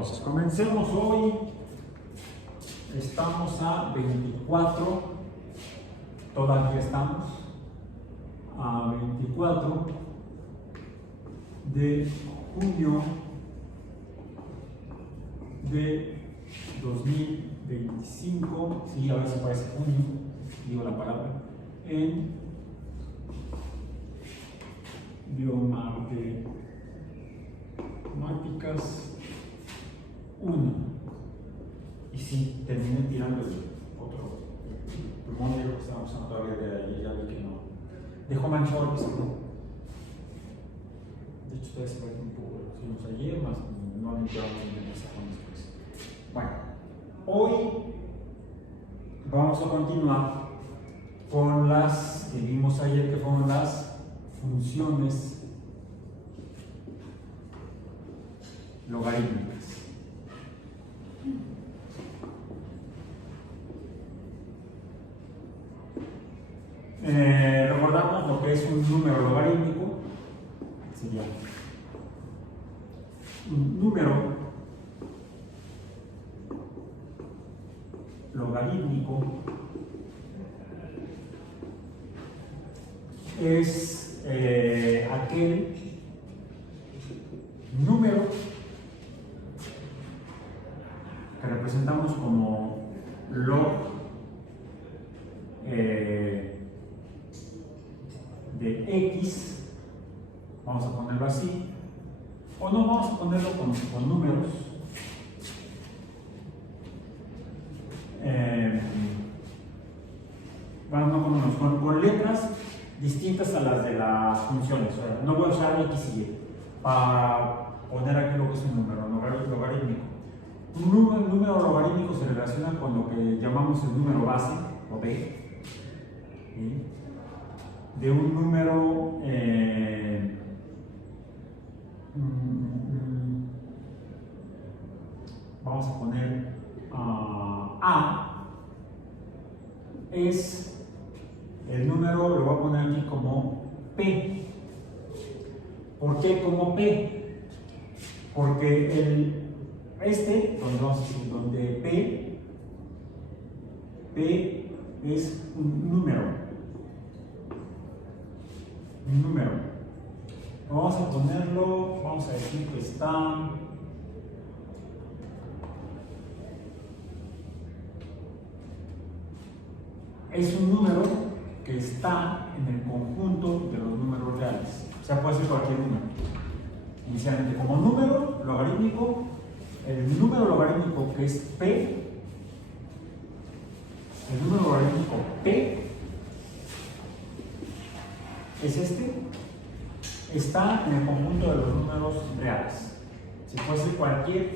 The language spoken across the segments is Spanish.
Entonces, comencemos hoy. Estamos a 24, todavía estamos a 24 de junio de 2025, sí, a veces parece junio, digo la palabra, en biomatemáticas 1. Y sí, terminé tirando el otro modelo que estábamos usando todavía de ayer, ya vi que no. Dejó manchado el pizarrón. De hecho, todavía se ve un poco lo que hicimos ayer, más no han limpiado el pizarrón después. Bueno, hoy vamos a continuar con las que vimos ayer, que fueron las funciones logarítmicas. Recordamos lo que es un número logarítmico. Sería un número logarítmico es aquel número que representamos como log de x, vamos a ponerlo así, o no, vamos a ponerlo con números, bueno, no con números, con letras distintas a las de las funciones. O sea, no voy a usar x y y para poner aquí lo que es un número logarítmico. Un número logarítmico se relaciona con lo que llamamos el número base, o b, ¿sí? De un número vamos a poner a, es el número, lo voy a poner aquí como p. ¿Por qué como p? Porque donde p es un número. Vamos a ponerlo, vamos a decir que está es un número que está en el conjunto de los números reales. O sea, puede ser cualquier número. Inicialmente, como número logarítmico, el número logarítmico que es p, el número logarítmico p es está en el conjunto de los números reales. Si puede ser cualquier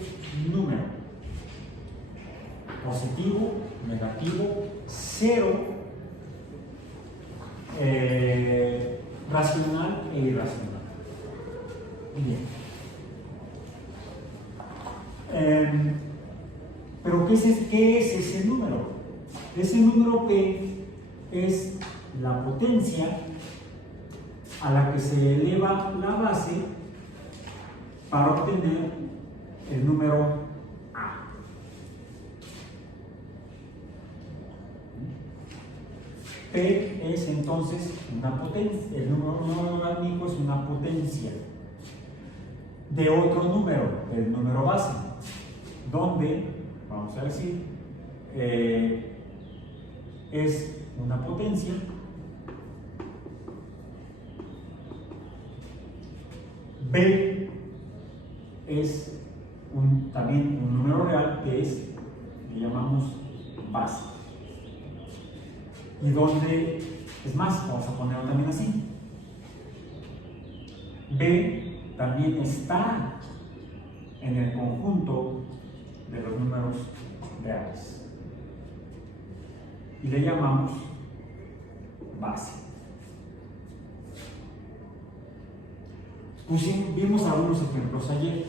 número, positivo, negativo, cero, racional e irracional. Bien. Pero ¿qué es ese número? Ese número p es la potencia a la que se eleva la base para obtener el número a. P es entonces una potencia, el número logarítmico es una potencia de otro número, del número base, donde, vamos a decir, es una potencia b es también un número real que le llamamos base. Y donde, es más, vamos a ponerlo también así. B también está en el conjunto de los números reales. Y le llamamos base. Vimos algunos ejemplos ayer.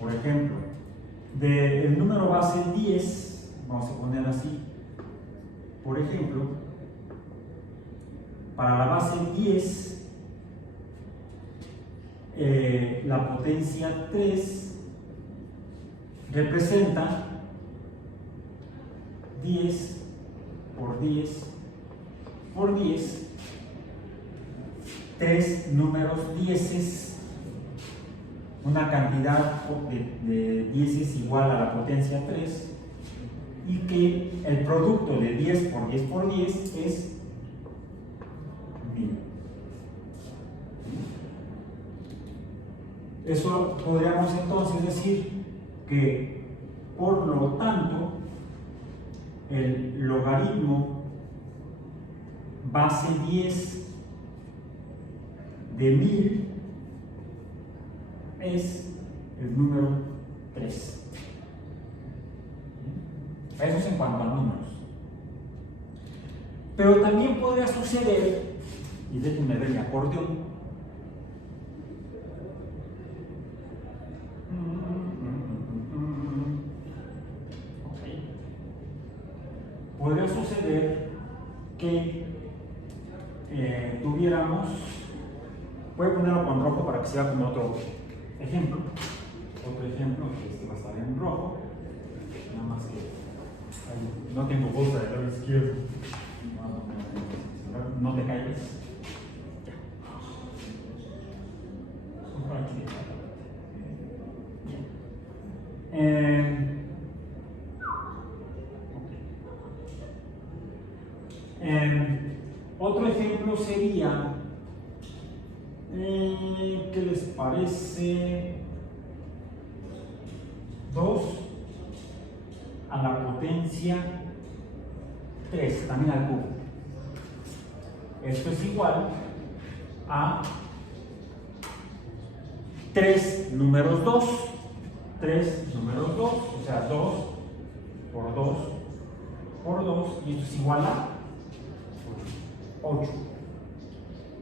Por ejemplo, del número base 10, vamos a poner así. Por ejemplo, para la base 10, la potencia 3 representa 10 por 10 por 10, 3 números dieces, una cantidad de dieces igual a la potencia 3, y que el producto de 10 por 10 por 10 es 1000. Eso podríamos entonces decir que, por lo tanto, el logaritmo base 10 de 1000 es el número 3. Eso es en cuanto a números. Pero también podría suceder, y déjenme ver mi acordeón. Podría suceder que tuviéramos, voy a ponerlo con rojo para que sea como otro ejemplo. Otro ejemplo, que este va a estar en rojo, nada más que no tengo bolsa del lado izquierdo. No te caigas. Otro ejemplo sería, ¿qué les parece? 2 a la potencia 3, también al cubo. Esto es igual a 3 números 2, 3 números 2, o sea, 2 por 2 por 2, y esto es igual a 8.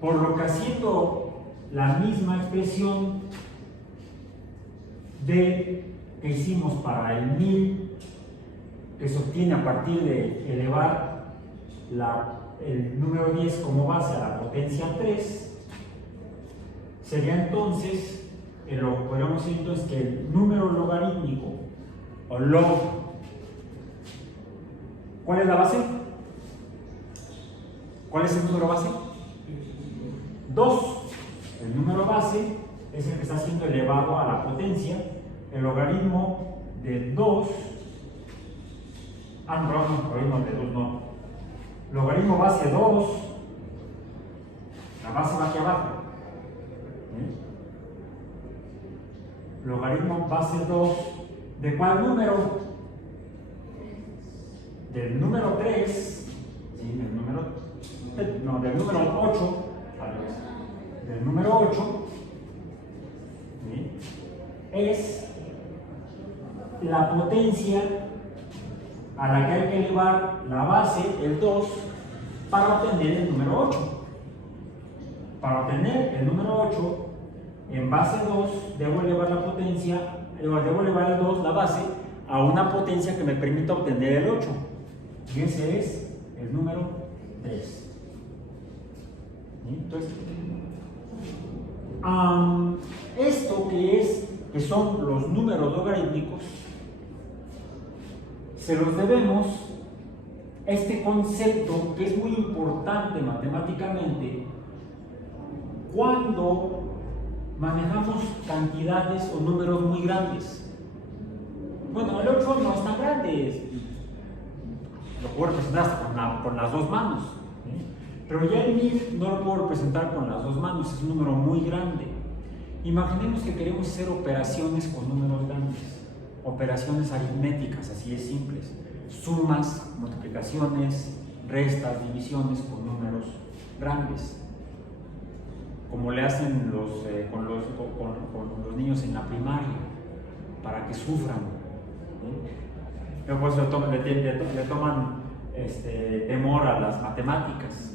Por lo que, haciendo la misma expresión que hicimos para el 1000, que se obtiene a partir de elevar el número 10 como base a la potencia 3, sería entonces, podríamos decir entonces que el número logarítmico, o log, ¿cuál es la base? ¿Cuál es el número base? 2. El número base es el que está siendo elevado a la potencia. El logaritmo de 2, logaritmo de 2 no. Logaritmo base 2, la base va aquí abajo. Logaritmo base 2, ¿de cuál número? Del número 3, ¿sí? Del número 8, del número 8, ¿sí? Es la potencia a la que hay que elevar la base, el 2, para obtener el número 8. Para obtener el número 8, en base 2, debo elevar la potencia, debo elevar el 2, la base, a una potencia que me permita obtener el 8. Y ese es el número 3. Entonces, esto que son los números logarítmicos, se los debemos este concepto que es muy importante matemáticamente cuando manejamos cantidades o números muy grandes. Bueno, el 8 no es tan grande, lo puedo representar hasta con las dos manos, pero ya el 1000 no lo puedo representar con las dos manos, es un número muy grande. Imaginemos que queremos hacer operaciones con números grandes, operaciones aritméticas, así de simples, sumas, multiplicaciones, restas, divisiones con números grandes, como le hacen con los niños en la primaria, para que sufran. Luego pues le toman temor a las matemáticas.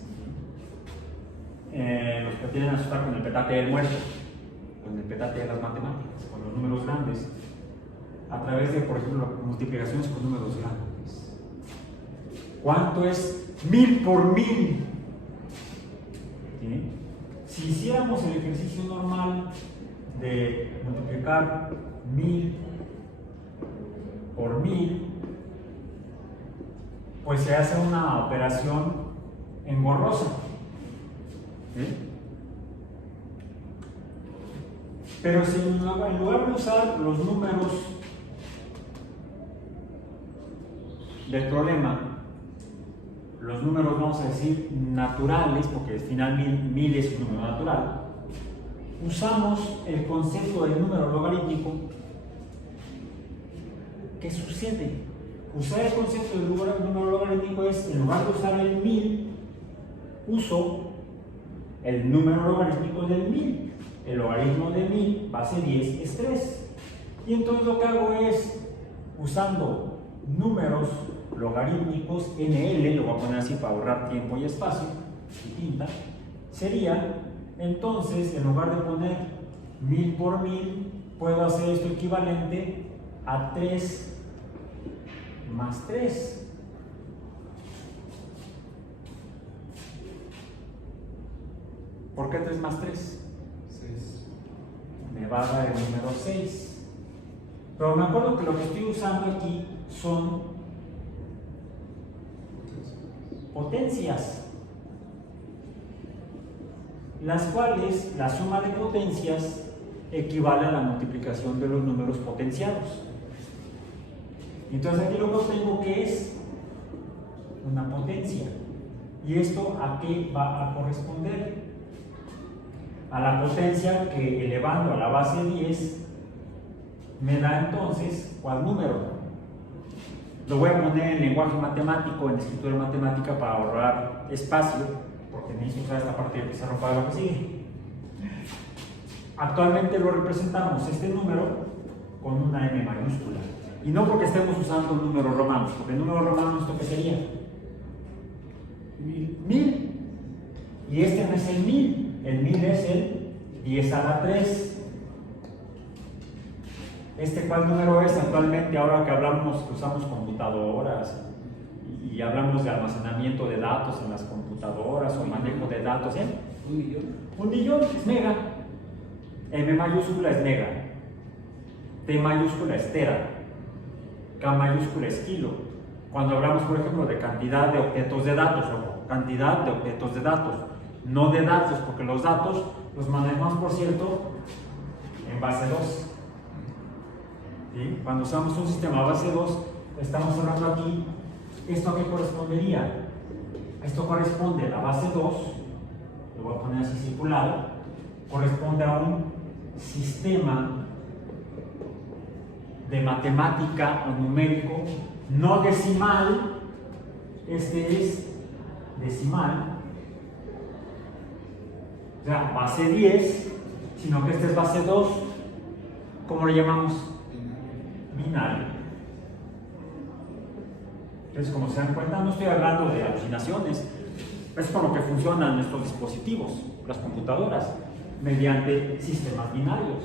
Los que tienen asustar con el petate del muerto, con el petate de las matemáticas, con los números grandes, a través de, por ejemplo, multiplicaciones con números grandes. ¿Cuánto es 1000 por 1000? ¿Sí? Si hiciéramos el ejercicio normal de multiplicar 1000 por 1000, pues se hace una operación engorrosa. ¿Sí? Pero si en lugar de usar los números del problema, los números, vamos a decir, naturales, porque al final 1000 es un número natural, usamos el concepto del número logarítmico, ¿qué sucede? Usar el concepto del número logarítmico es, en lugar de usar el 1000, uso el número logarítmico del 1000. El logaritmo de 1000, base 10, es 3. Y entonces lo que hago es, usando números logarítmicos, NL, lo voy a poner así para ahorrar tiempo y espacio, y tinta, sería, entonces, en lugar de poner 1000 por 1000, puedo hacer esto equivalente a 3 más 3. ¿Por qué 3 más 3? Me va a dar el número 6. Pero me acuerdo que lo que estoy usando aquí son potencias, las cuales la suma de potencias equivale a la multiplicación de los números potenciados. Entonces aquí lo que tengo que es una potencia. ¿Y esto a qué va a corresponder? A la potencia que, elevando a la base 10, me da entonces, ¿cuál número? Lo voy a poner en lenguaje matemático, en escritura matemática, para ahorrar espacio, porque necesito usar esta parte del pizarrón para lo que sigue. Actualmente lo representamos, este número, con una M mayúscula. Y no porque estemos usando números romanos, porque el número romano, ¿esto qué sería? 1000. Y este no es el 1000. El 1000 es el 10 a la 3. ¿Cuál número es actualmente? Ahora que hablamos, que usamos computadoras y hablamos de almacenamiento de datos en las computadoras o manejo de datos, ¿eh? 1 millón. 1 millón es mega. M mayúscula es mega. T mayúscula es tera. K mayúscula es kilo. Cuando hablamos, por ejemplo, de cantidad de objetos de datos, ojo, cantidad de objetos de datos. No de datos, porque los datos los manejamos, por cierto, en base 2. ¿Sí? Cuando usamos un sistema base 2, estamos hablando aquí, ¿esto a qué correspondería? Esto corresponde a la base 2, lo voy a poner así circular, corresponde a un sistema de matemática o numérico no decimal. Este es decimal, o sea, base 10, sino que este es base 2. ¿Cómo lo llamamos? Binario. Entonces, como se dan cuenta, no estoy hablando de alucinaciones, es con lo que funcionan nuestros dispositivos, las computadoras, mediante sistemas binarios,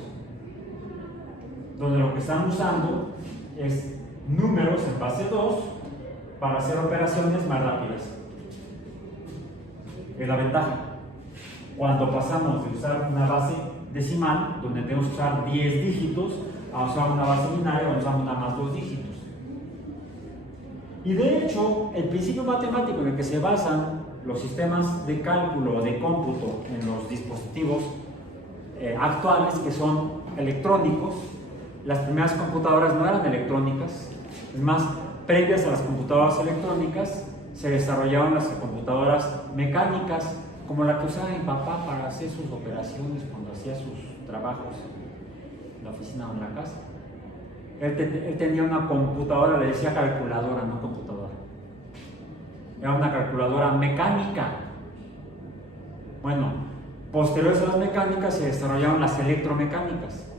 donde lo que están usando es números en base 2 para hacer operaciones más rápidas. Es la ventaja. Cuando pasamos de usar una base decimal, donde tenemos que usar 10 dígitos, a usar una base binaria, donde usamos nada más 2 dígitos. Y de hecho, el principio matemático en el que se basan los sistemas de cálculo o de cómputo en los dispositivos actuales, que son electrónicos, las primeras computadoras no eran electrónicas. Es más, previas a las computadoras electrónicas se desarrollaron las computadoras mecánicas, como la que usaba mi papá para hacer sus operaciones cuando hacía sus trabajos en la oficina o en la casa. Él tenía una computadora, le decía calculadora, no computadora. Era una calculadora mecánica. Bueno, posteriores a las mecánicas se desarrollaron las electromecánicas.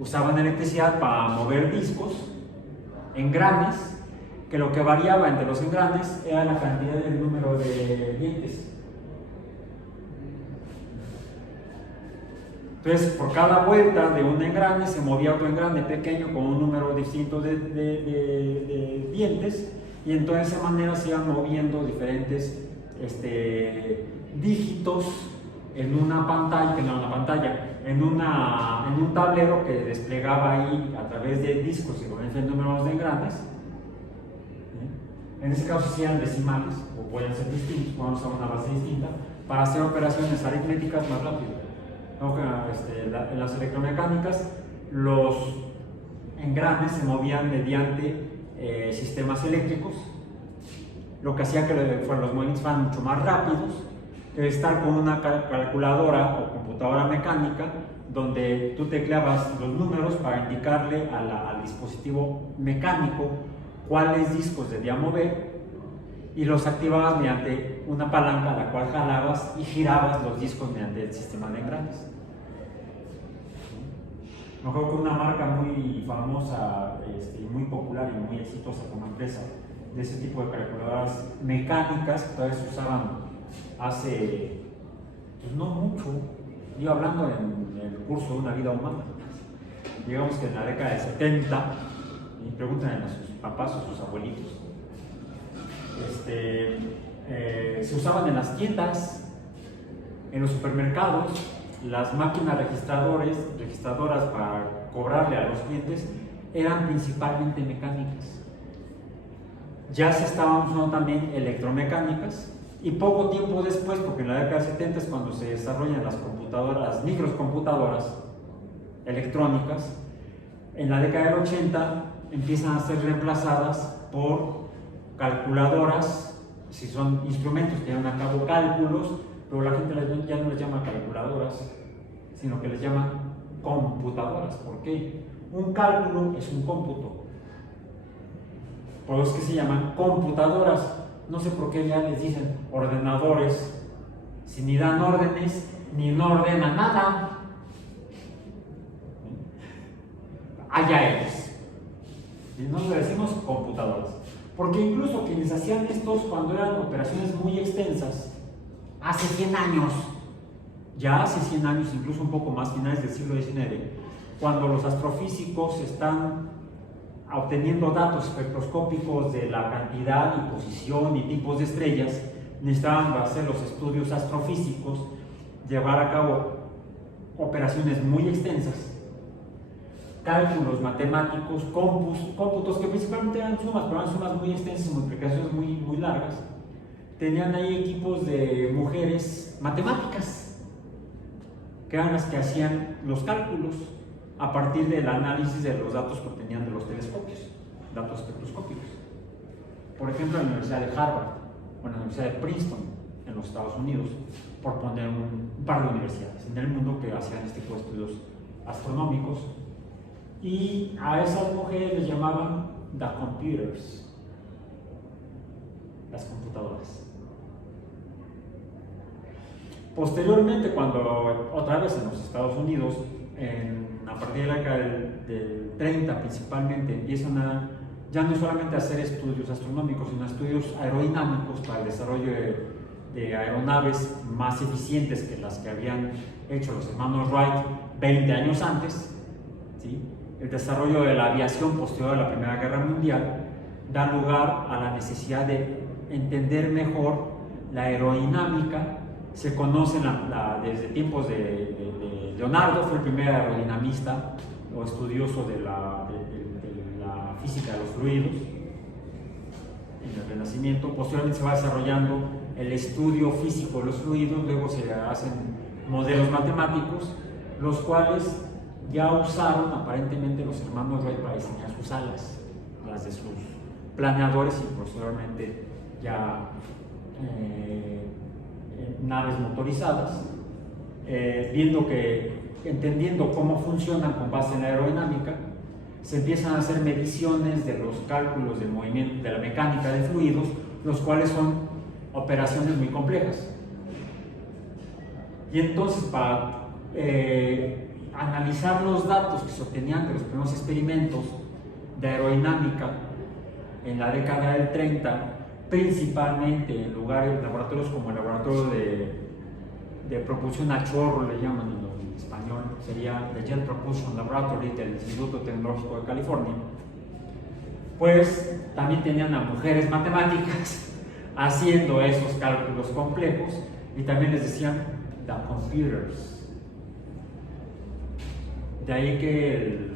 Usaban electricidad para mover discos, engranes, que lo que variaba entre los engranes era la cantidad del número de dientes. Entonces, por cada vuelta de un engrane se movía otro engrane pequeño con un número distinto de dientes, y entonces de esa manera se iban moviendo diferentes dígitos en una pantalla, que no era una pantalla, en un tablero que desplegaba ahí a través de discos y con números de engranes. En este caso sí eran decimales, o pueden ser distintos, podemos usar una base distinta, para hacer operaciones aritméticas más rápido. ¿No? En las electromecánicas, los engranes se movían mediante sistemas eléctricos, lo que hacía que los movimientos fueran mucho más rápidos que estar con una calculadora o computadora mecánica donde tú tecleabas los números para indicarle al dispositivo mecánico cuáles discos debía mover y los activabas mediante una palanca a la cual jalabas y girabas los discos mediante el sistema de engranes. Me acuerdo que una marca muy famosa y muy popular y muy exitosa como empresa de ese tipo de calculadoras mecánicas que todavía se usaban hace pues no mucho, yo hablando en el curso de una vida humana, digamos que en la década de 70, y preguntan a sus papás o sus abuelitos, se usaban en las tiendas, en los supermercados, las máquinas registradoras para cobrarle a los clientes eran principalmente micromecánicas. Ya se estaban usando también electromecánicas y poco tiempo después, porque en la década de 70 es cuando se desarrollan las computadoras, las microcomputadoras electrónicas, en la década del 80 empiezan a ser reemplazadas por calculadoras, si son instrumentos que llevan a cabo cálculos, pero la gente ya no les llama calculadoras, sino que les llama computadoras. ¿Por qué? Un cálculo es un cómputo. Por eso es que se llaman computadoras. No sé por qué ya les dicen ordenadores, si ni dan órdenes, ni no ordenan nada. Allá ellos. Y no le decimos computadoras. Porque incluso quienes hacían estos cuando eran operaciones muy extensas, hace 100 años, ya hace 100 años, incluso un poco más, finales del siglo XIX, cuando los astrofísicos están obteniendo datos espectroscópicos de la cantidad y posición y tipos de estrellas, necesitaban hacer los estudios astrofísicos, llevar a cabo operaciones muy extensas, cálculos matemáticos, cómputos que principalmente eran sumas, pero eran sumas muy extensas, multiplicaciones muy largas. Tenían ahí equipos de mujeres matemáticas, que eran las que hacían los cálculos a partir del análisis de los datos que obtenían de los telescopios, datos espectroscópicos. Por ejemplo, en la Universidad de Harvard o en la Universidad de Princeton, en los Estados Unidos, por poner un par de universidades en el mundo que hacían este tipo de estudios astronómicos. Y a esas mujeres les llamaban the computers, las computadoras. Posteriormente, cuando otra vez en los Estados Unidos, a partir de la década del 30 principalmente, empiezan ya no solamente a hacer estudios astronómicos, sino estudios aerodinámicos para el desarrollo de aeronaves más eficientes que las que habían hecho los hermanos Wright 20 años antes, ¿sí? El desarrollo de la aviación posterior a la Primera Guerra Mundial da lugar a la necesidad de entender mejor la aerodinámica. Se conoce desde tiempos de Leonardo, fue el primer aerodinamista o estudioso de la física de los fluidos en el Renacimiento. Posteriormente se va desarrollando el estudio físico de los fluidos, luego se hacen modelos matemáticos, los cuales ya usaron aparentemente los hermanos Wright para diseñar sus alas, las de sus planeadores y posteriormente ya naves motorizadas, entendiendo cómo funcionan con base en la aerodinámica, se empiezan a hacer mediciones de los cálculos del movimiento, de la mecánica de fluidos, los cuales son operaciones muy complejas. Y entonces, para analizar los datos que se obtenían de los primeros experimentos de aerodinámica en la década del 30, principalmente en laboratorios como el laboratorio de propulsión a chorro, le llaman en español, sería el Jet Propulsion Laboratory del Instituto Tecnológico de California, pues también tenían a mujeres matemáticas haciendo esos cálculos complejos y también les decían the computers. De ahí que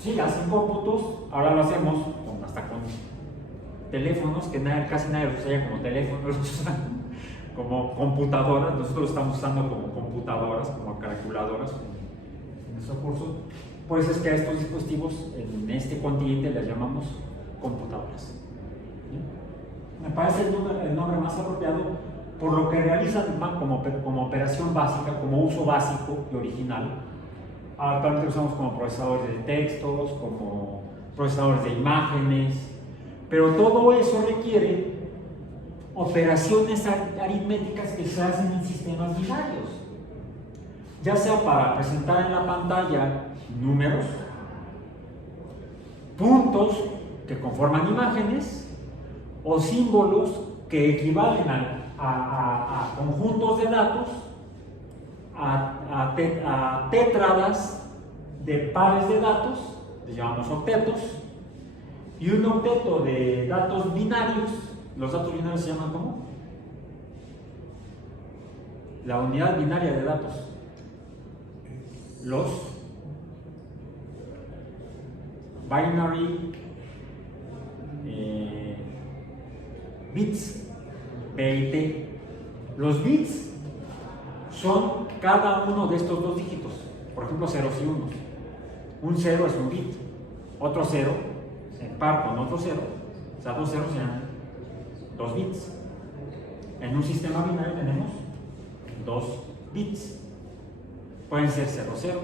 sí, hacen cómputos, ahora lo hacemos hasta con teléfonos, que casi nadie los usa como teléfonos, los usan como computadoras. Nosotros lo estamos usando como computadoras, como calculadoras en nuestro curso. Pues es que a estos dispositivos en este continente les llamamos computadoras. ¿Sí? Me parece el nombre más apropiado por lo que realizan como operación básica, como uso básico y original. Actualmente usamos como procesadores de textos, como procesadores de imágenes, pero todo eso requiere operaciones aritméticas que se hacen en sistemas binarios, ya sea para presentar en la pantalla números, puntos que conforman imágenes o símbolos que equivalen a conjuntos de datos, a tétradas de pares de datos, les llamamos octetos, y un octeto de datos binarios. Los datos binarios se llaman ¿cómo? La unidad binaria de datos. Los binary bits, BIT. Los bits son cada uno de estos dos dígitos, por ejemplo ceros y unos. Un 0 es un bit, otro 0 en par con otro 0, o sea, dos ceros sean 2 bits. En un sistema binario tenemos 2 bits, pueden ser 0, 0,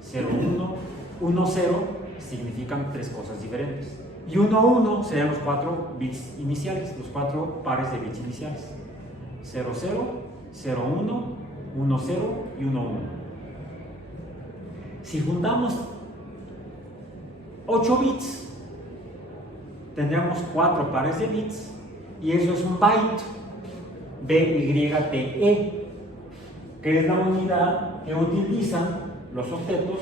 0, 1, 1, 0, significan tres cosas diferentes. Y 1, 1 serían los 4 bits iniciales, los 4 pares de bits iniciales. 0, 0, 0, 1, 1, 0 y 1, 1. Si juntamos 8 bits, tendríamos 4 pares de bits y eso es un byte, BYTE, que es la unidad que utilizan los octetos,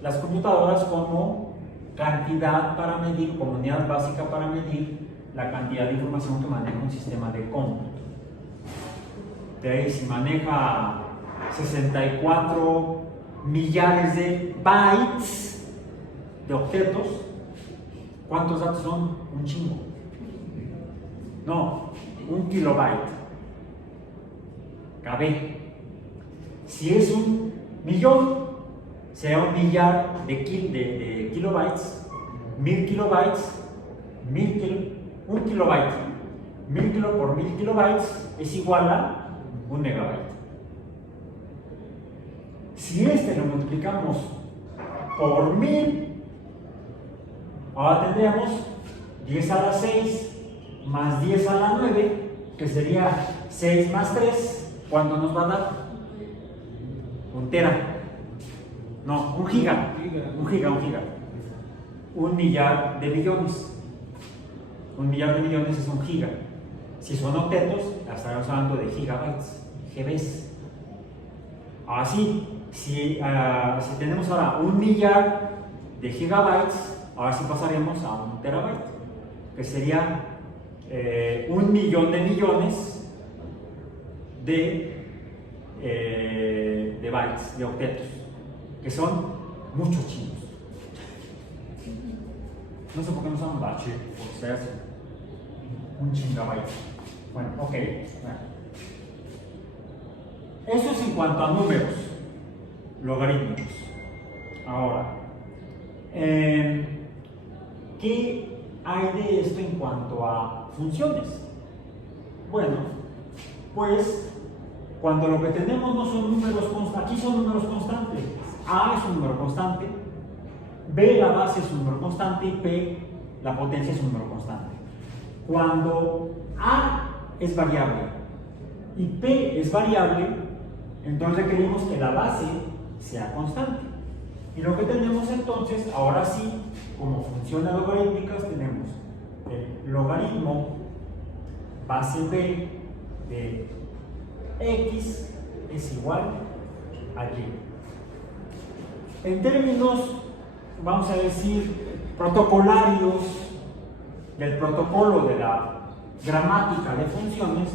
las computadoras, como cantidad para medir, como unidad básica para medir la cantidad de información que maneja un sistema de cómputo. De ahí, si maneja 64 millares de bytes de octetos, ¿cuántos datos son? Un chingo. No, 1 kilobyte. KB. Si es 1 millón, será 1 millar de kilobytes. 1000 kilobytes, 1 kilobyte. 1000 kilo por 1000 kilobytes es igual a 1 megabyte. Si este lo multiplicamos por 1000, ahora tendríamos 10 a la 6 más 10 a la 9, que sería 6 más 3. ¿Cuánto nos va a dar? 1 tera. No, 1 giga. 1 giga. 1 millar de millones. 1 millar de millones es 1 giga. Si son octetos, estaremos hablando de gigabytes, GBs. Así, si tenemos ahora 1 millar de gigabytes, ahora sí pasaremos a 1 terabyte, que sería 1 millón de millones de bytes, de octetos, que son muchos chinos. No sé por qué no usamos la H, porque se hace un chingabyte. Bueno, ok. Eso es en cuanto a números logarítmicos. Ahora, ¿qué hay de esto en cuanto a funciones? Bueno, pues cuando lo que tenemos no son números constantes, aquí son números constantes. A es un número constante, B la base es un número constante y P la potencia es un número constante. Cuando A es variable y P es variable, entonces requerimos que la base sea constante. Y lo que tenemos entonces, ahora sí, como funciones logarítmicas, tenemos el logaritmo base B de X es igual a Y. En términos, vamos a decir, protocolarios del protocolo de la gramática de funciones,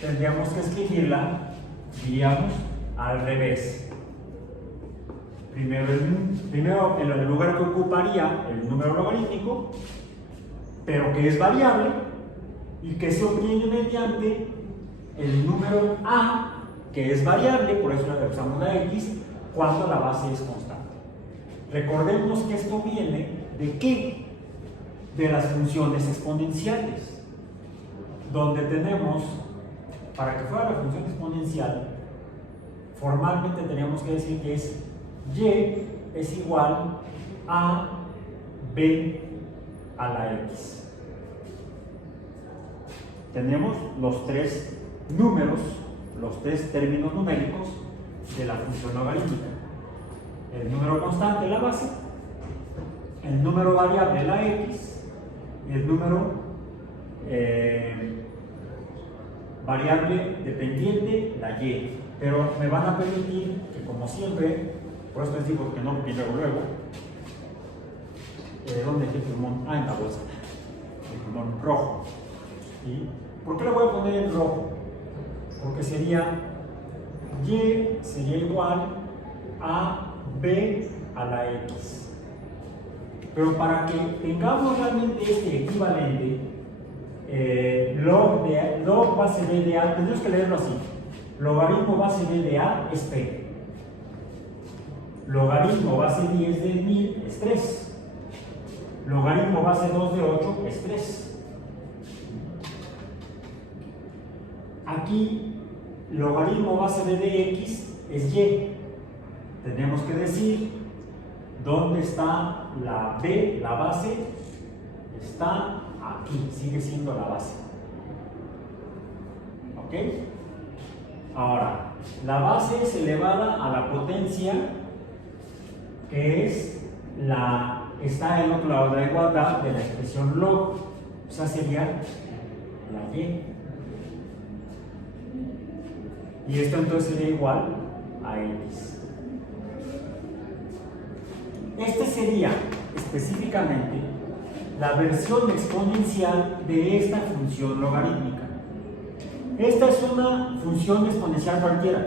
tendríamos que escribirla, diríamos, al revés. primero el lugar que ocuparía el número logarítmico, pero que es variable y que se obtiene mediante el número a, que es variable, por eso le usamos la x, cuando la base es constante. Recordemos que esto viene de ¿qué? De las funciones exponenciales, donde tenemos, para que fuera la función exponencial, formalmente teníamos que decir que es y es igual a b a la x. Tenemos los tres números, los tres términos numéricos de la función logarítmica: el número constante, la base, el número variable, la x, y el número variable dependiente, la y. Pero me van a permitir que, como siempre, por eso les digo que no, porque luego, ¿dónde está el pulmón? En la bolsa, el pulmón rojo. ¿Y por qué lo voy a poner en rojo? Porque sería y sería igual a b a la x. Pero para que tengamos realmente este equivalente, log base b de a, tenemos que leerlo así: logaritmo base b de a es p, logaritmo base 10 de 1000 es 3, logaritmo base 2 de 8 es 3. Aquí logaritmo base b de x es y. Tenemos que decir dónde está la b, la base, está aquí, sigue siendo la base. ¿Ok? Ahora, la base es elevada a la potencia, que es está en otro lado de la igualdad de la expresión log, o sea, sería la y. Y esto entonces sería igual a x. Este sería específicamente la versión exponencial de esta función logarítmica. Esta es una función exponencial cualquiera.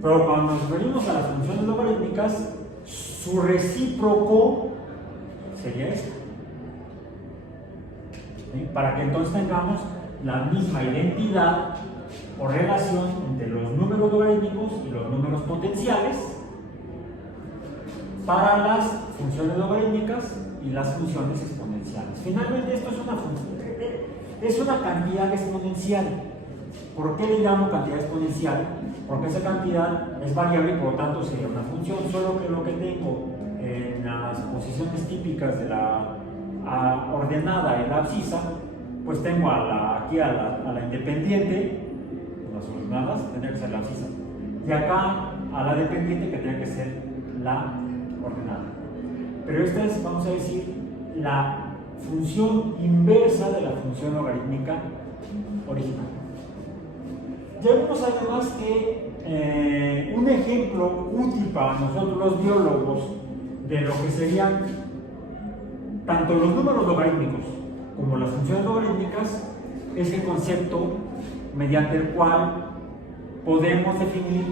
Pero cuando nos referimos a las funciones logarítmicas, su recíproco sería este. ¿Sí? Para que entonces tengamos la misma identidad o relación entre los números logarítmicos y los números potenciales para las funciones logarítmicas y las funciones exponenciales. Finalmente, esto es una cantidad exponencial. ¿Por qué le llamo cantidad exponencial? Porque esa cantidad es variable y por lo tanto sería una función, solo que lo que tengo en las posiciones típicas de la ordenada y la abscisa, pues tengo aquí a la independiente, las ordenadas, tendría que ser la abscisa, y acá a la dependiente, que tendría que ser la ordenada. Pero esta es, vamos a decir, la función inversa de la función logarítmica original. Ya vimos además que un ejemplo útil para nosotros los biólogos de lo que serían tanto los números logarítmicos como las funciones logarítmicas es el concepto mediante el cual podemos definir,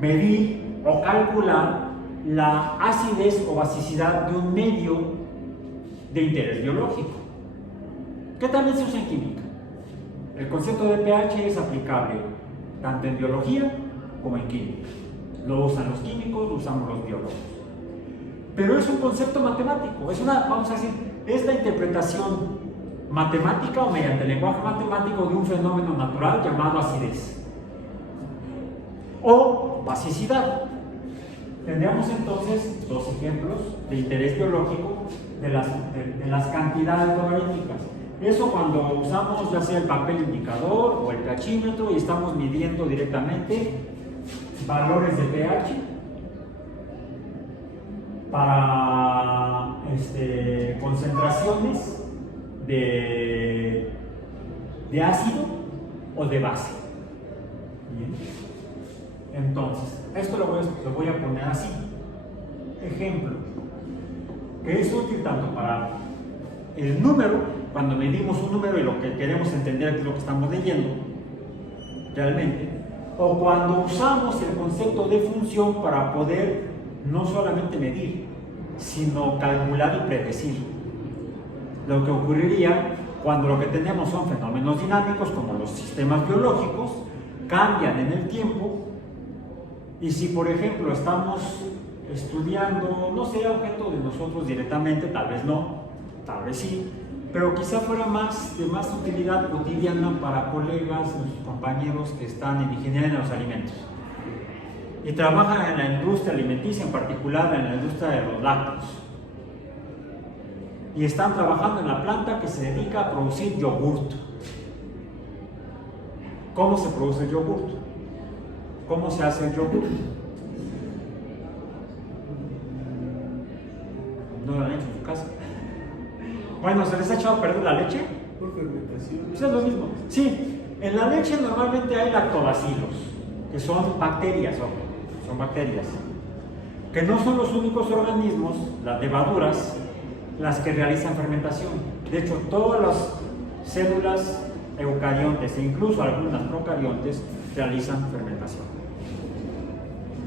medir o calcular la acidez o basicidad de un medio de interés biológico, que también se usa en química. El concepto de pH es aplicable tanto en biología como en química. Lo usan los químicos, lo usamos los biólogos. Pero es un concepto matemático, es vamos a decir, es la interpretación matemática o mediante el lenguaje matemático de un fenómeno natural llamado acidez o basicidad. Tendríamos entonces dos ejemplos de interés biológico de las cantidades logarítmicas. Eso cuando usamos ya sea el papel indicador o el pHímetro y estamos midiendo directamente valores de pH para concentraciones de ácido o de base. Bien. Entonces, esto lo voy a poner así. Ejemplo, que es útil tanto para el número, cuando medimos un número y lo que queremos entender es lo que estamos leyendo realmente, o cuando usamos el concepto de función para poder no solamente medir, sino calcular y predecir. Lo que ocurriría cuando lo que tenemos son fenómenos dinámicos, como los sistemas biológicos, cambian en el tiempo, y si por ejemplo estamos estudiando, no sea objeto de nosotros directamente, tal vez no, tal vez sí, pero quizá fuera de más utilidad cotidiana para colegas, nuestros compañeros que están en ingeniería de los alimentos y trabajan en la industria alimenticia, en particular en la industria de los lácteos, y están trabajando en la planta que se dedica a producir yogurt. ¿Cómo se produce el yogurt? ¿Cómo se hace el yogurt? No lo han hecho en su casa. Bueno, ¿se les ha echado a perder la leche? Por fermentación. Pues es lo mismo. Sí, en la leche normalmente hay lactobacilos, que son bacterias, son bacterias, que no son los únicos organismos, las levaduras, las que realizan fermentación. De hecho, todas las células eucariontes e incluso algunas procariontes realizan fermentación.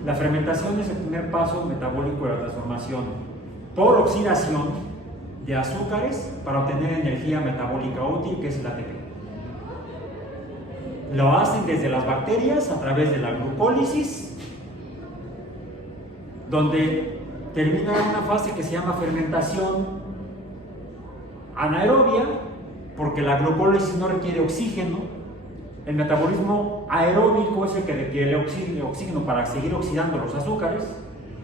La fermentación es el primer paso metabólico de la transformación por oxidación de azúcares para obtener energía metabólica útil, que es el ATP. Lo hacen desde las bacterias a través de la glucólisis, donde termina en una fase que se llama fermentación anaerobia, porque la glucólisis no requiere oxígeno. El metabolismo aeróbico es el que requiere el oxígeno para seguir oxidando los azúcares,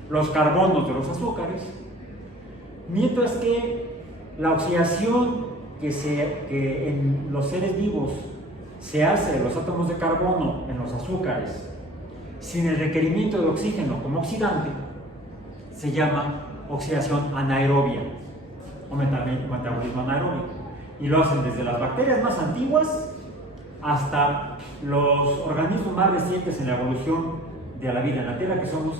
los carbonos de los azúcares, mientras que la oxidación que en los seres vivos se hace de los átomos de carbono en los azúcares sin el requerimiento de oxígeno como oxidante se llama oxidación anaerobia o metabolismo anaeróbico, y lo hacen desde las bacterias más antiguas hasta los organismos más recientes en la evolución de la vida en la Tierra, que somos,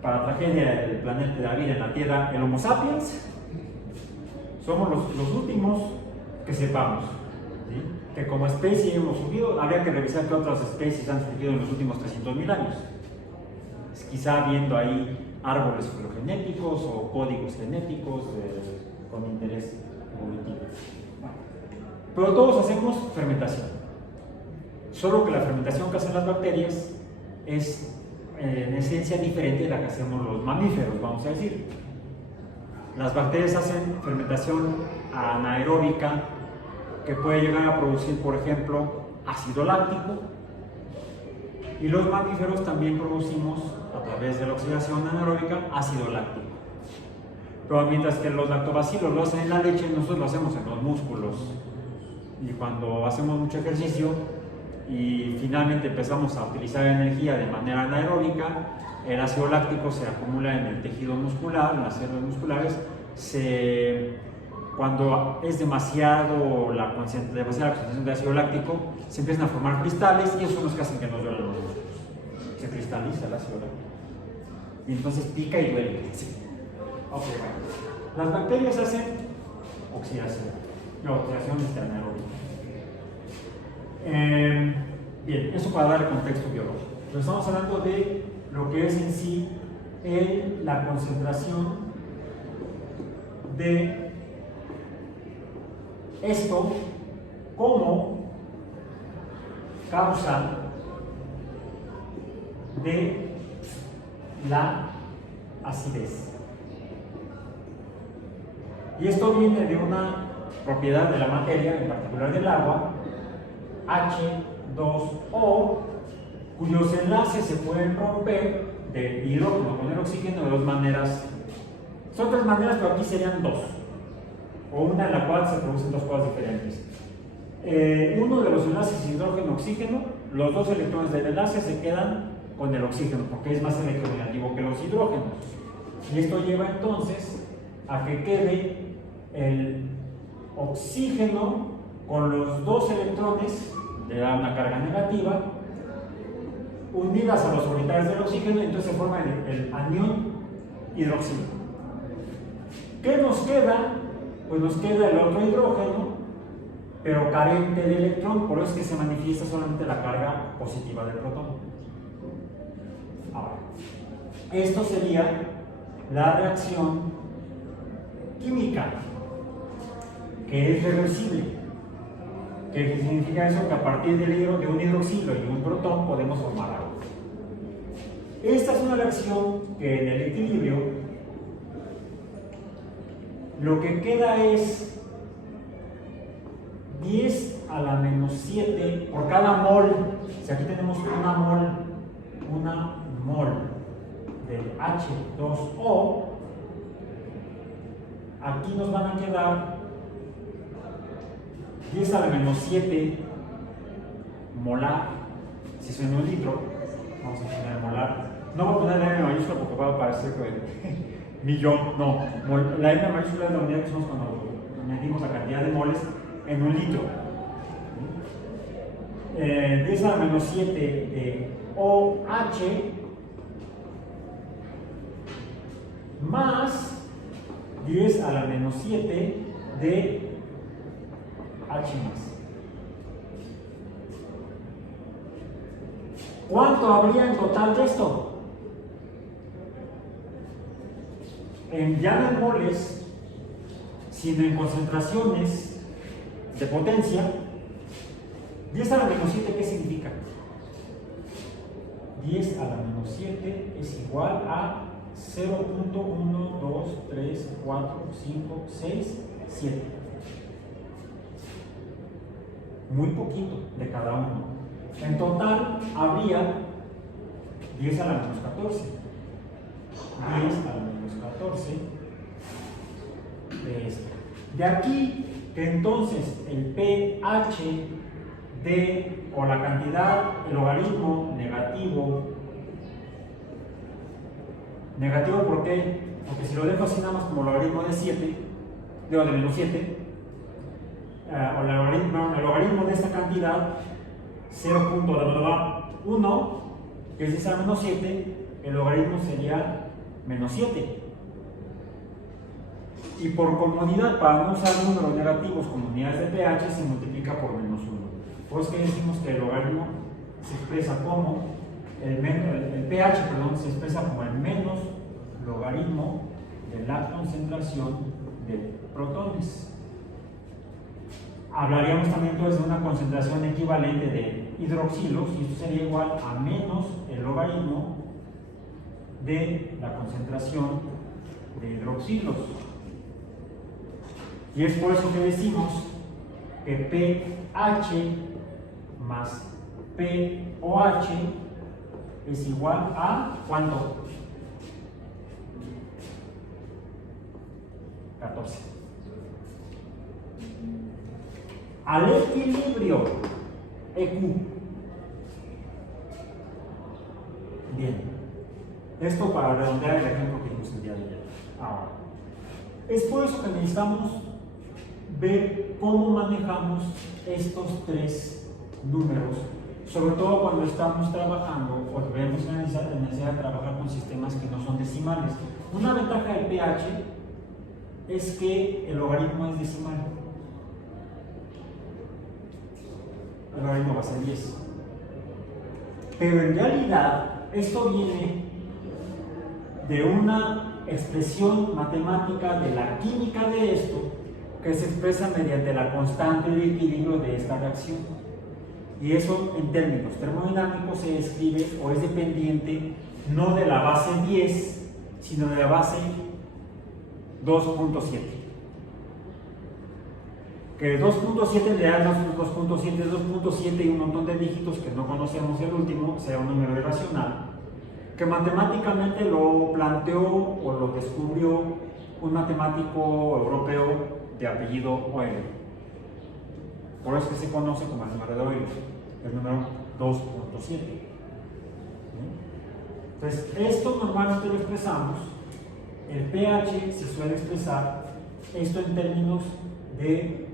para tragedia del planeta de la vida en la Tierra, el Homo sapiens. Somos los últimos que sepamos, ¿sí? Que como especie hemos surgido. Habría que revisar qué otras especies han surgido en los últimos 300.000 años. Quizá viendo ahí árboles filogenéticos o códigos genéticos con interés evolutivo. Pero todos hacemos fermentación, solo que la fermentación que hacen las bacterias es en esencia diferente de la que hacemos los mamíferos, vamos a decir. Las bacterias hacen fermentación anaeróbica que puede llegar a producir, por ejemplo, ácido láctico, y los mamíferos también producimos, a través de la oxidación anaeróbica, ácido láctico. Pero mientras que los lactobacilos lo hacen en la leche, nosotros lo hacemos en los músculos. Y cuando hacemos mucho ejercicio y finalmente empezamos a utilizar energía de manera anaeróbica, el ácido láctico se acumula en el tejido muscular, en las células musculares. Cuando es demasiada la concentración de ácido láctico, se empiezan a formar cristales, y esos son los que hacen que nos duelen los músculos. Se cristaliza el ácido láctico y entonces pica y duele. Okay, bueno. Las bacterias hacen oxidación, anaeróbica. Bien, eso para dar el contexto biológico. Pero estamos hablando de lo que es en sí la concentración de esto como causa de la acidez. Y esto viene de una propiedad de la materia, en particular del agua, H2O, cuyos enlaces se pueden romper de hidrógeno con el oxígeno de dos maneras. Son tres maneras, pero aquí serían dos, o una en la cual se producen dos cosas diferentes. Uno de los enlaces hidrógeno-oxígeno, los dos electrones del enlace se quedan con el oxígeno, porque es más electronegativo que los hidrógenos. Y esto lleva entonces a que quede el oxígeno con los dos electrones, le da una carga negativa, unidas a los orbitales del oxígeno, y entonces se forma el anión hidroxilo. ¿Qué nos queda? Pues nos queda el otro hidrógeno, pero carente de electrón, por eso es que se manifiesta solamente la carga positiva del protón. Ahora, esto sería la reacción química, que es reversible. ¿Qué significa eso? Que a partir de un hidroxilo y un protón podemos formar agua. Esta es una reacción que en el equilibrio lo que queda es 10 a la menos 7 por cada mol. Si aquí tenemos una mol del H2O, aquí nos van a quedar 10 a la menos 7 molar. Si es en un litro, vamos a poner molar. No voy a poner la M mayúscula porque va a parecer que millón. No, la M mayúscula es la unidad que usamos cuando medimos la cantidad de moles en un litro. 10 a la menos 7 de OH más 10 a la menos 7 de H más. ¿Cuánto habría en total de esto? Ya no en moles, sino en concentraciones de potencia. 10 a la menos 7, ¿qué significa? 10 a la menos 7 es igual a 0.1, 2, 3, 4, 5, 6, 7. Muy poquito de cada uno. En total habría 10 a la menos 14. 10 a la menos 14 de esto. De aquí que entonces el pH de, o la cantidad, el logaritmo negativo. Negativo, ¿por qué? Porque si lo dejo así nada más como logaritmo de 7, de menos 7, o el logaritmo de esta cantidad, 0.1, que es 10 a la menos 7, el logaritmo sería menos 7. Y por comodidad, para no usar números negativos como unidades de pH, se multiplica por menos 1. Por eso que decimos que el logaritmo se expresa como el pH, perdón, se expresa como el menos logaritmo de la concentración de protones. Hablaríamos también entonces de una concentración equivalente de hidroxilos, y esto sería igual a menos el logaritmo de la concentración de hidroxilos. Y es por eso que decimos que pH más pOH es igual a ¿cuánto? 14. Al equilibrio EQ. Bien. Esto para redondear el ejemplo que dimos el día de ayer. Ahora, es por eso que necesitamos ver cómo manejamos estos tres números, sobre todo cuando estamos trabajando o debemos necesidad de trabajar con sistemas que no son decimales. Una ventaja del pH es que el logaritmo es decimal. El logaritmo va a ser 10. Pero en realidad esto viene de una expresión matemática de la química de esto, que se expresa mediante la constante de equilibrio de esta reacción. Y eso en términos termodinámicos se describe o es dependiente no de la base 10, sino de la base 2.7. Que 2.7 le da 2.7 y un montón de dígitos que no conocemos, el último será un número irracional, que matemáticamente lo planteó o lo descubrió un matemático europeo de apellido Euler. Por eso que se conoce como el número de Euler, el número 2.7. Entonces, esto normalmente lo expresamos, el pH se suele expresar esto en términos de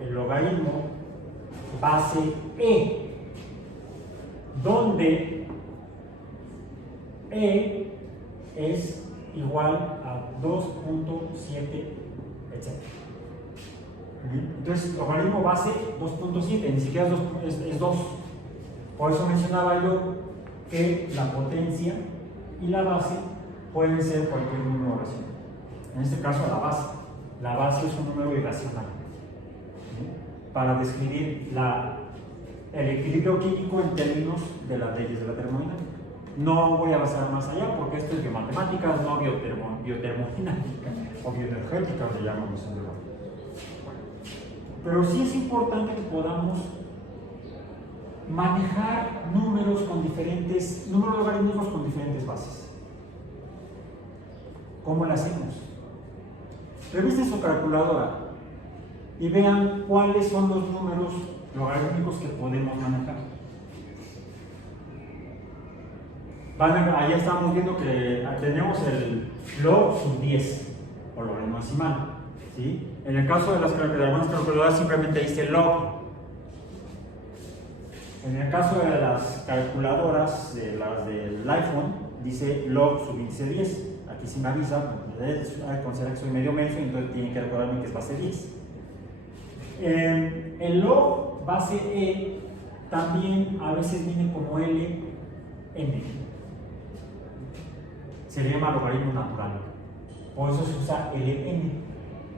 el logaritmo base E, donde E es igual a 2.7, etc. ¿Sí? Entonces, logaritmo base 2.7, ni siquiera es 2. Por eso mencionaba yo que la potencia y la base pueden ser cualquier número racional. En este caso, la base. La base es un número irracional. ¿Sí? Para describir el equilibrio químico en términos de las leyes de la termodinámica. No voy a basar más allá porque esto es biomatemáticas, no biotermodinámica o bioenergética, le llamamos en lugar. Pero sí es importante que podamos manejar números logarítmicos con diferentes bases. ¿Cómo lo hacemos? Revisen su calculadora y vean cuáles son los números logarítmicos que podemos manejar. Allá estamos viendo que tenemos el log sub 10 o logaritmo decimal. ¿Sí? En el caso de algunas calculadoras simplemente dice log. En el caso de las calculadoras, de las del iPhone, dice log sub índice 10. Aquí sí me avisa, considera que soy medio menso, entonces tienen que recordarme que es base 10. El log base E también a veces viene como LN. Se le llama logaritmo natural. Por eso se usa LN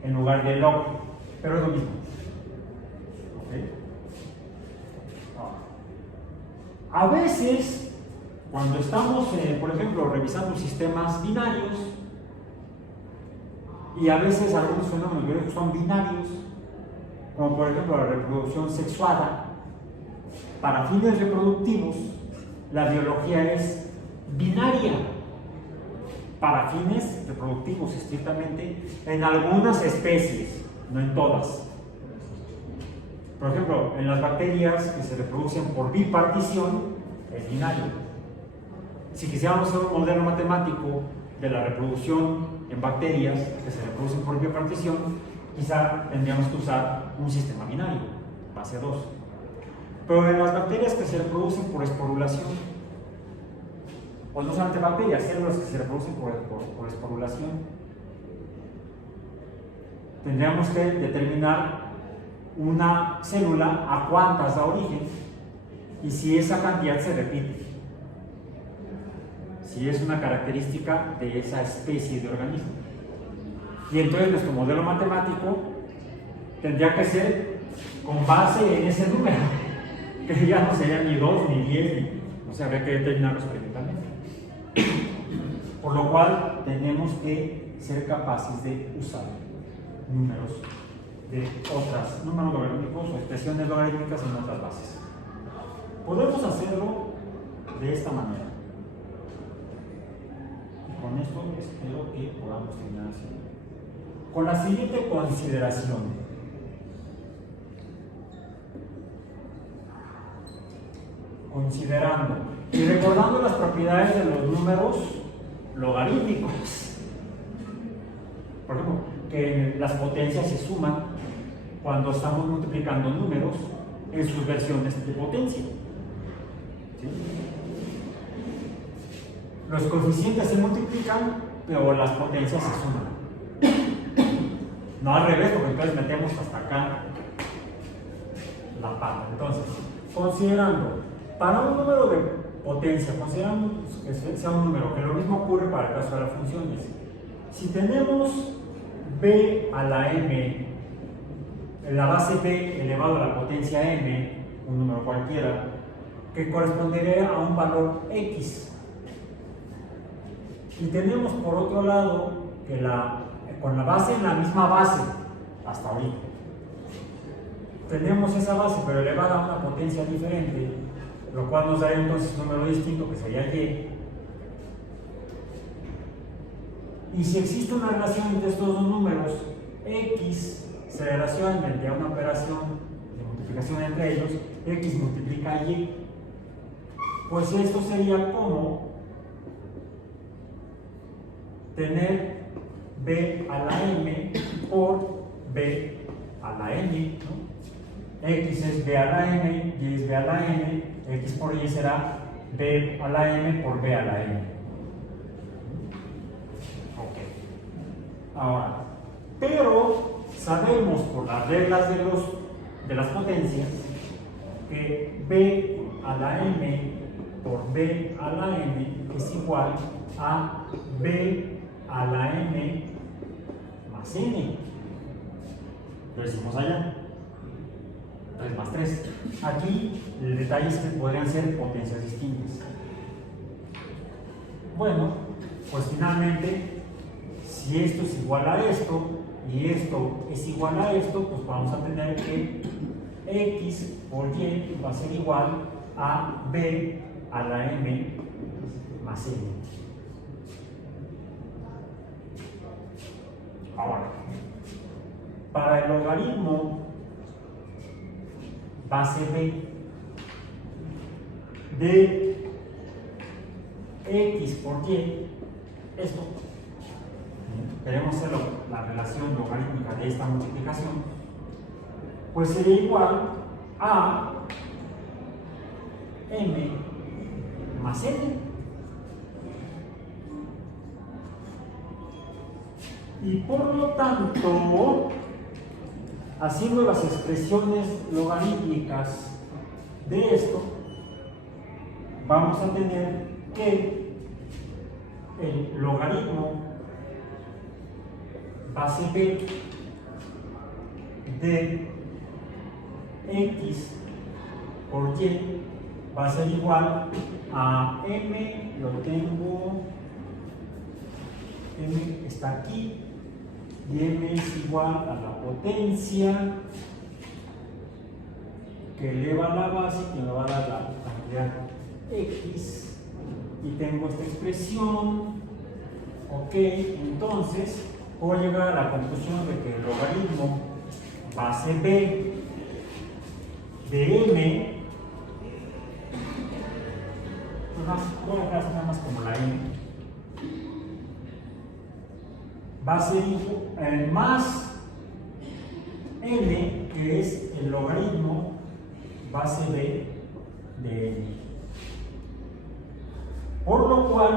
en lugar de log, pero es lo mismo. ¿Okay? A veces, cuando estamos, por ejemplo, revisando sistemas binarios, y a veces algunos fenómenos biológicos son binarios, como por ejemplo la reproducción sexuada, para fines reproductivos, la biología es binaria. Para fines reproductivos, estrictamente, en algunas especies, no en todas. Por ejemplo, en las bacterias que se reproducen por bipartición, es binario. Si quisiéramos hacer un modelo matemático de la reproducción en bacterias que se reproducen por bipartición, quizá tendríamos que usar un sistema binario, base 2. Pero en las bacterias que se reproducen por esporulación, o no solamente bacterias, células que se reproducen por esporulación, tendríamos que determinar una célula a cuántas da origen y si esa cantidad se repite, si es una característica de esa especie de organismo. Y entonces nuestro modelo matemático tendría que ser con base en ese número, que ya no sería ni 2 ni 10, o sea, habría que determinarlo experimentalmente. Por lo cual tenemos que ser capaces de usar números logarítmicos o expresiones logarítmicas en otras bases. Podemos hacerlo de esta manera. Y con esto espero que podamos terminar así. Con la siguiente consideración. Considerando y recordando las propiedades de los números logarítmicos. Por ejemplo, que las potencias se suman cuando estamos multiplicando números en sus versiones de potencia. ¿Sí? Los coeficientes se multiplican, pero las potencias se suman. No al revés, porque entonces metemos hasta acá la pata. Entonces, considerando, para un número de potencia, considerando que sea un número, que lo mismo ocurre para el caso de las funciones. Si tenemos b a la m, la base b elevado a la potencia m, un número cualquiera, que correspondería a un valor x. Y tenemos por otro lado que con la base en la misma base, hasta ahorita, tenemos esa base pero elevada a una potencia diferente, lo cual nos daría entonces un número distinto que sería y. Y si existe una relación entre estos dos números, x se relaciona mediante una operación de multiplicación entre ellos, x multiplica y, pues esto sería como tener b a la m por b a la n, ¿no? X es b a la m, y es b a la n, x por y será b a la m por b a la n. Ok. Ahora, pero sabemos por las reglas de las potencias que b a la m por b a la n es igual a b a la n más n. Lo decimos allá. 3 más 3. Aquí el detalle es que podrían ser potencias distintas. Bueno, pues finalmente, si esto es igual a esto y esto es igual a esto, pues vamos a tener que x por y va a ser igual a b a la m más n. Ahora, para el logaritmo base b de x por y, esto, queremos hacer la relación logarítmica de esta multiplicación, pues sería igual a m más n. Y por lo tanto, haciendo las expresiones logarítmicas de esto, vamos a tener que el logaritmo base b de x por y va a ser igual a m, lo tengo, m está aquí, y m es igual a la potencia que eleva a la base, que me va a dar la cantidad x, y tengo esta expresión. Ok, entonces puedo llegar a la conclusión de que el logaritmo base b de m, voy a dejar nada más como la m, va a ser más n, que es el logaritmo base b de n. Por lo cual,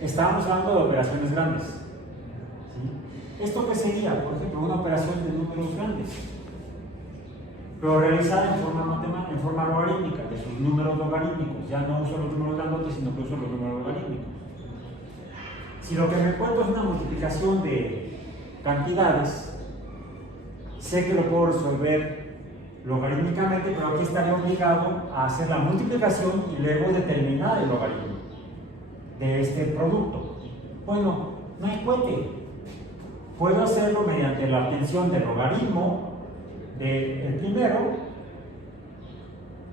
estamos hablando de operaciones grandes. ¿Sí? ¿Esto qué sería? Por ejemplo, una operación de números grandes, pero realizada en forma matemática, en forma logarítmica, de sus números logarítmicos. Ya no uso los números grandotes, sino que uso los números logarítmicos. Si lo que me encuentro es una multiplicación de cantidades, sé que lo puedo resolver logarítmicamente, pero aquí estaría obligado a hacer la multiplicación y luego determinar el logaritmo de este producto. Bueno, no hay cohete. Puedo hacerlo mediante la obtención del logaritmo del primero.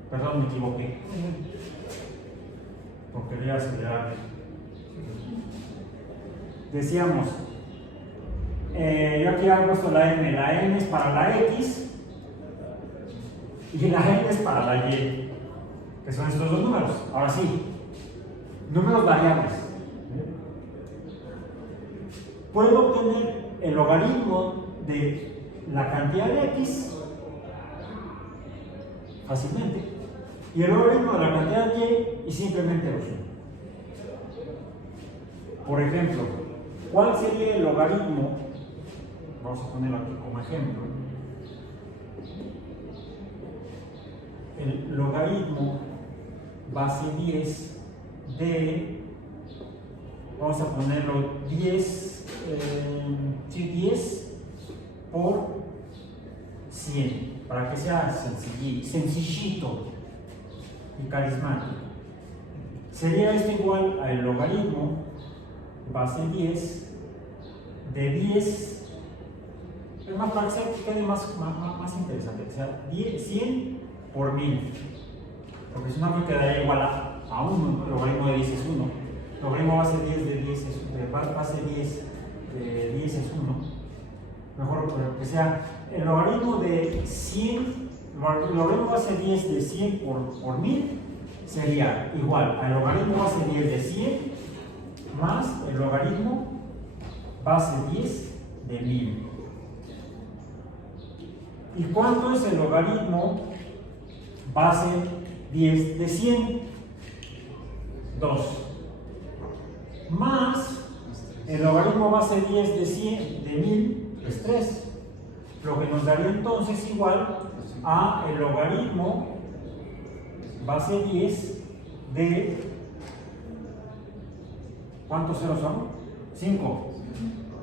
Perdón, me equivoqué. Porque voy a acelerar. Decíamos, yo aquí había puesto la m es para la x y la n es para la y, que son estos dos números. Ahora sí, números variables. Puedo obtener el logaritmo de la cantidad de x fácilmente y el logaritmo de la cantidad de y simplemente lo sumo. Por ejemplo, ¿cuál sería el logaritmo? Vamos a ponerlo aquí como ejemplo. El logaritmo base 10 de, vamos a ponerlo 10 por 100, para que sea sencillito y carismático. Sería esto igual al logaritmo base 10 de 10, es más para que quede más interesante, que sea 100 por 1000, porque si no me quedaría igual a 1, el logaritmo de 10 es 1, el logaritmo base 10 de 10 es base 10 de 10 es 1, mejor que sea el logaritmo de 100, el logaritmo base 10 de 100 por 1000 sería igual al logaritmo base 10 de 100 más el logaritmo base 10 de 1000. ¿Y cuánto es el logaritmo base 10 de 100? 2. Más el logaritmo base 10 de 100 de 1000 es 3. lo que nos daría entonces igual a el logaritmo base 10 de, ¿cuántos ceros son? 5,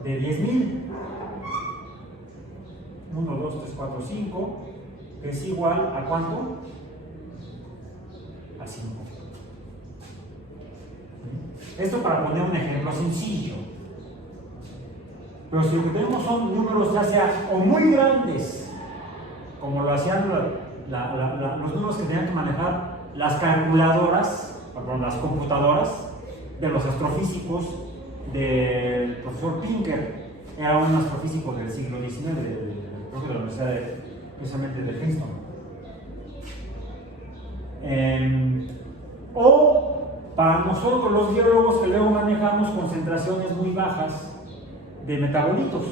de 10,000. 1, 2, 3, 4, 5, que es igual a ¿cuánto? A 5. Esto para poner un ejemplo sencillo. Pero si lo que tenemos son números ya sea o muy grandes, como lo hacían los números que tenían que manejar las calculadoras, perdón, las computadoras de los astrofísicos del profesor Pinker, era un astrofísico del siglo XIX, creo que de la Universidad precisamente de Princeton. O para nosotros los biólogos que luego manejamos concentraciones muy bajas de metabolitos.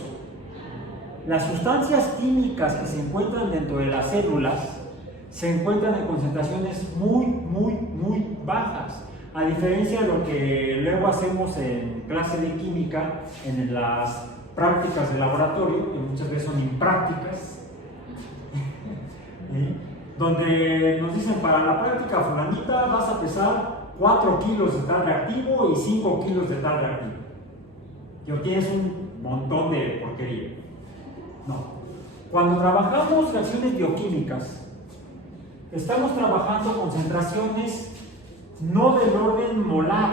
Las sustancias químicas que se encuentran dentro de las células se encuentran en concentraciones muy bajas, a diferencia de lo que luego hacemos en clase de química, en las prácticas de laboratorio, que muchas veces son imprácticas, donde nos dicen para la práctica fulanita vas a pesar 4 kilos de tal reactivo y 5 kilos de tal reactivo. Y obtienes un montón de porquería. No. Cuando trabajamos reacciones bioquímicas, estamos trabajando concentraciones no del orden molar,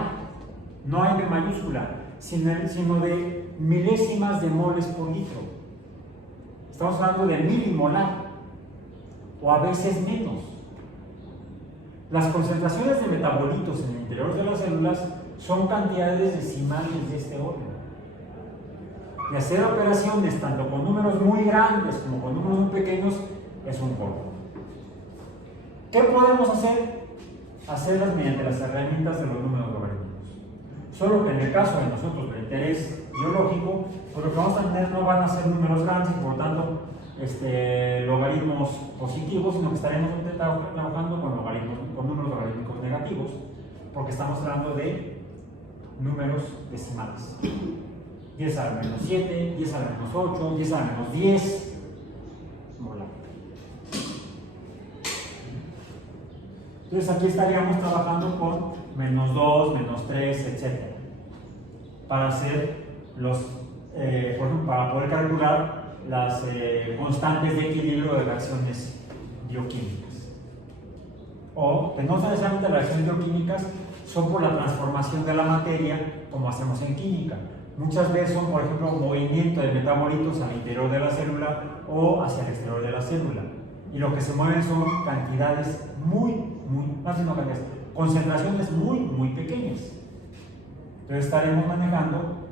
no hay B mayúscula, sino de milésimas de moles por litro. Estamos hablando de milimolar, o a veces menos. Las concentraciones de metabolitos en el interior de las células son cantidades decimales de este orden. Y hacer operaciones tanto con números muy grandes como con números muy pequeños es un colmo. ¿Qué podemos hacer? Hacerlas mediante las herramientas de los números logarítmicos. Solo que en el caso de nosotros de interés biológico, pues lo que vamos a tener no van a ser números grandes y por lo tanto logaritmos positivos, sino que estaremos trabajando con números logarítmicos negativos, porque estamos hablando de números decimales. 10 a la menos 7, 10 a la menos 8, 10 a la menos 10, molar. Entonces aquí estaríamos trabajando con menos 2, menos 3, etc. Para hacer los, por ejemplo, para poder calcular las constantes de equilibrio de reacciones bioquímicas. O que no son necesariamente reacciones bioquímicas, son por la transformación de la materia, como hacemos en química. Muchas veces son, por ejemplo, movimiento de metabolitos al interior de la célula o hacia el exterior de la célula. Y lo que se mueven son cantidades concentraciones muy pequeñas. Entonces estaremos manejando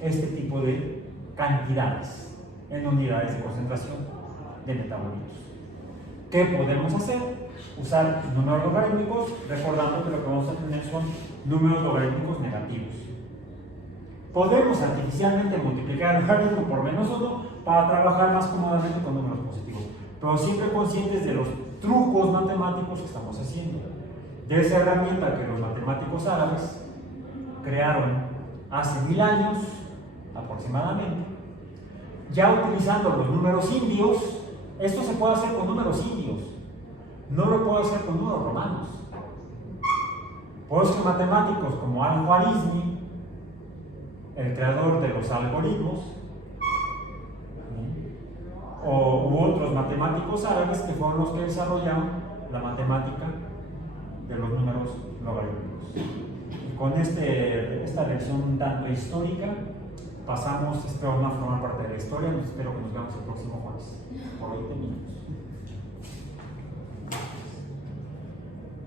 este tipo de cantidades en unidades de concentración de metabolitos. ¿Qué podemos hacer? Usar números logarítmicos, recordando que lo que vamos a tener son números logarítmicos negativos. Podemos artificialmente multiplicar el logaritmo por menos 1 para trabajar más cómodamente con números positivos, pero siempre conscientes de los trucos matemáticos que estamos haciendo. De esa herramienta que los matemáticos árabes crearon hace 1000 años aproximadamente, ya utilizando los números indios. Esto se puede hacer con números indios, no lo puedo hacer con números romanos. Por eso matemáticos como Al-Khwarizmi, el creador de los algoritmos, u otros matemáticos árabes que fueron los que desarrollaron la matemática de los números logarítmicos. Y con esta lección un tanto histórica pasamos, espero no formar parte de la historia, espero que nos veamos el próximo jueves, por hoy terminamos.